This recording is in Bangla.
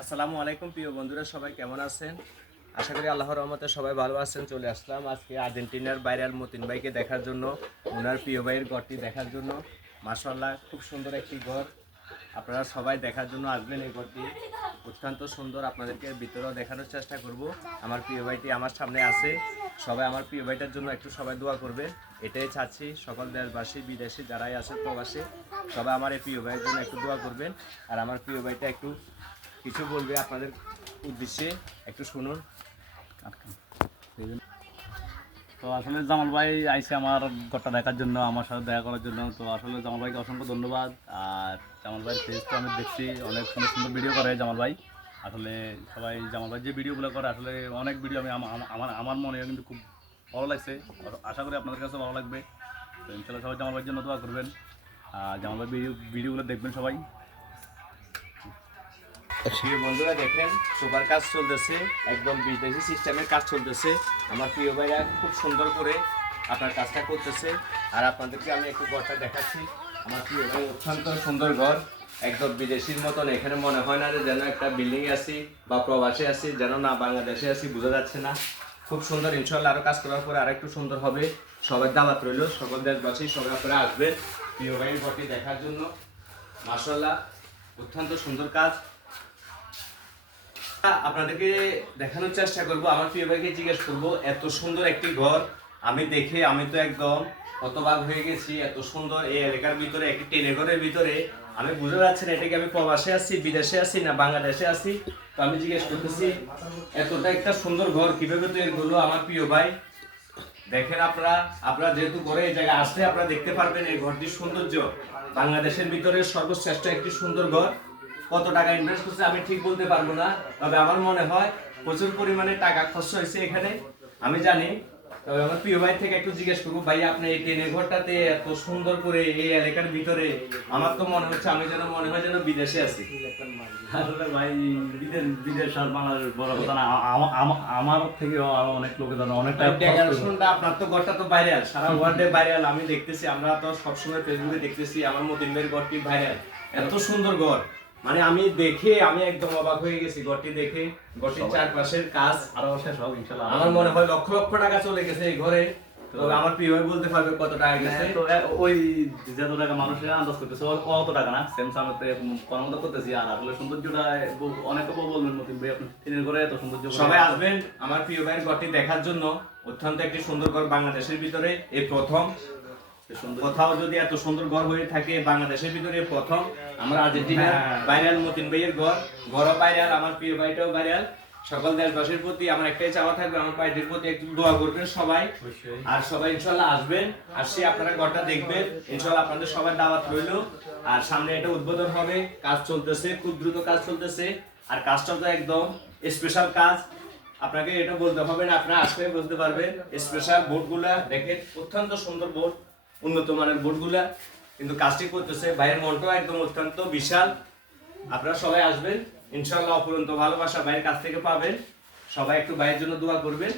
আসসালামু আলাইকুম, প্রিয় বন্ধুরা, সবাই কেমন আছেন? আশা করি আল্লাহর রহমতে সবাই ভালো আছেন, চলে আসলাম আজকে আর্জেন্টিনার বাইরের মতিন ভাইকে দেখার জন্য ওনার প্রিয় ভাইয়ের ঘরটি দেখার জন্য। মাসাল্লাহ খুব সুন্দর একটি ঘর। আপনারা সবাই দেখার জন্য আসবেন এই ঘরটি। অত্যন্ত সুন্দর, আপনাদেরকে ভিতরেও দেখানোর চেষ্টা করব। আমার প্রিয় ভাইটি আমার সামনে আছে। সবাই আমার প্রিয় ভাইটার জন্য একটু সবাই দোয়া করবে। এটাই চাচ্ছি সকল দেশবাসী, বিদেশি যারাই আছে প্রবাসী, সবাই আমার এই প্রিয় ভাইয়ের জন্য একটু দোয়া করবেন। আর আমার প্রিয় ভাইটা একটু কিছু বলবে আপনাদের উদ্দেশ্যে? একটু শুনুন। তো আসলে জামাল ভাই আইসে আমার ঘরটা দেখার জন্য, আমার সাথে দেখা করার জন্য। তো আসলে জামাল ভাইকে অসংখ্য ধন্যবাদ। আর জামাল ভাইয়ের ফেস তো আমি দেখছি, অনেক সুন্দর সুন্দর ভিডিও করে জামাল ভাই। আসলে সবাই, জামাল ভাই যে ভিডিওগুলো করে, আসলে অনেক ভিডিও আমি আমা- আমা- আমার আমার মনে হয় কিন্তু খুব ভালো লাগছে। আশা করি আপনাদের কাছে ভালো লাগবে। তো ইনশাল্লাহ সবাই জামাল ভাইয়ের জন্য দোয়া করবেন। আর জামাল ভাই ভিডিও ভিডিওগুলো দেখবেন সবাই। প্রিয় বন্ধুরা, দেখেন সুপার কাজ চলতেছে, একদম বিদেশি সিস্টেমের কাজ চলতেছে। আমার প্রিয় ভাইরা খুব সুন্দর করে আপনার কাজটা করতেছে। আর আপনাদেরকে আমি একটু ঘরটা দেখাচ্ছি। আমার প্রিয় ভাই অত্যন্ত সুন্দর ঘর, একদম বিদেশির মতন। এখানে মনে হয় না যে যেন একটা বিল্ডিং আছি বা প্রবাসে আছি, যেন না বাংলাদেশে আছি, বোঝা যাচ্ছে না। খুব সুন্দর ইনশাল্লাহ আরও কাজ করার পরে আরেকটু সুন্দর হবে। সবার দাওয়াত রইল, সকল দেশবাসী সবাই আপনারা আসবেন প্রিয় ভাইয়ের ঘরটি দেখার জন্য। মাসাল্লাহ অত্যন্ত সুন্দর কাজ। আপনাদেরকে দেখানোর চেষ্টা করব। আমার প্রিয় ভাইকে জিজ্ঞেস করব, এত সুন্দর একটি ঘর, আমি দেখে আমি তো একদম হতবাক হয়ে গেছি, এত সুন্দর এই এলাকার ভিতরে, একটি টেনে ঘরের ভিতরে। আমি বুঝতে পারছি না, এটা কি আমি প্রবাসে আছি, বিদেশে আছি না বাংলাদেশে আছি? তো আমি জিজ্ঞেস করতেছি, এতটা একটা সুন্দর ঘর কীভাবে তৈরি করল আমার প্রিয় ভাই? দেখেন আপনারা আপনারা যেহেতু ঘরে এই জায়গায় আসলে আপনারা দেখতে পারবেন এই ঘরটির সৌন্দর্য। বাংলাদেশের ভিতরে সর্বশ্রেষ্ঠ একটি সুন্দর ঘর। কত টাকা ইনভেস্ট করছে আমি ঠিক বলতে পারব না। তবে আমার মনে হয় প্রচুর পরিমাণে টাকা খরচ হয়েছে এখানে। আমি জানি। তবে আমার প্রিয় ভাই থেকে একটু জিজ্ঞেস করব ভাই আপনি এই ট্রেনের ঘরটাতে এত সুন্দর করে এই এলাকার ভিতরে আমার তো মনে হচ্ছে আমি যেন মনে হয় যেন বিদেশে আছি। ভাই বিদেশ বিদেশ আর বাংলাদেশ বড় কথা না। আ- আমা- আমা- আমার থেকেও আরও অনেক লোকে জানে অনেকটা কষ্ট আপনার তো ঘরটা তো ভাইরাল। সারা ওয়ার্ল্ডে ভাইরাল আমি দেখতেছি আমরা তো সবসময় ফেসবুকে দেখতেছি আমার মতিন ভাইয়ের ঘরটি ভাইরাল। এত সুন্দর ঘর। মানে আমি দেখে আমি একদম অবাক হয়ে গেছি ঘরটি দেখে। ঘরটির চারপাশের কাজ আরও শেষ আমার মনে হয় লক্ষ লক্ষ টাকা চলে গেছে এই ঘরে। তবে আমার প্রিয় ভাই বলতে পারবে কত টাকা গেছে। হ্যাঁ, তো এ- ওই যত টাকা মানুষের আন্দাজ করতেছে অত টাকা না? সেম সামনে করার করতেছি আর আসলে সৌন্দর্যটা অনেকে বলবেন মতিন ভাই আপনি ট্রেনের করে এত সৌন্দর্য সবাই আসবেন আমার প্রিয় ভাইয়ের ঘরটি দেখার জন্য। অত্যন্ত একটি সুন্দর ঘর বাংলাদেশের ভিতরে এই প্রথম। কোথাও যদি এত সুন্দর ঘর হয়ে থাকে বাংলাদেশের ভিতরে প্রথম। আমরা আর্জেন্টিনা হ্যাঁ। ভাইরাল মতিন ভাইয়ের ঘর। ঘরও ভাইরাল আমার প্রিয় ভাইটাও ভাইরাল সকল দেশবাসীর প্রতি আমার একটাই চাওয়া থাকবে আমার ভাইটির প্রতি একটু দোয়া করবেন সবাই। আর সবাই ইনশাল্লাহ আসবেন আসি আপনারা ঘরটা দেখবেন। ইনশাল্লাহ আপনাদের সবার দাওয়াত রইল। আর সামনে এটা উদ্বোধন হবে কাজ চলতেছে খুব দ্রুত কাজ চলতেছে। আর কাজটা তো একদম স্পেশাল কাজ। আপনাকে এটা বলতে হবে না আপনারা আসলে বুঝতে পারবেন স্পেশাল বোর্ডগুলা দেখেন অত্যন্ত সুন্দর বোর্ড উন্নত মানের বোর্ডগুলা কিন্তু কাজটি করতেছে। ভাইয়ের মনটাও একদম অত্যন্ত বিশাল। আপনারা সবাই আসবেন। ইনশাল্লাহ অপরন্ত ভালোবাসা ভাইয়ের কাছ থেকে পাবেন। সবাই একটু ভাইয়ের জন্য দোয়া করবেন।